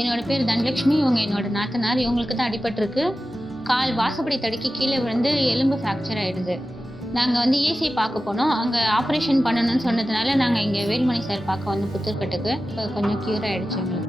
என்னோட பேர் தனலட்சுமி. இவங்க என்னோட நாத்தனார். இவங்களுக்கு தான் அடிபட்டிருக்கு. கால் வாசப்படி தடுக்கி கீழே விழுந்து எலும்பு ஃப்ராக்சர் ஆகிடுது. நாங்கள் வந்து ஏசி பார்க்க போனோம். அங்கே ஆப்ரேஷன் பண்ணணும்னு சொன்னதுனால நாங்கள் இங்கே வேலுமணி சார் பார்க்க வந்து புத்தூர்கட்டுக்கு. இப்போ கொஞ்சம் க்யூர் ஆகிடுச்சு எங்களுக்கு.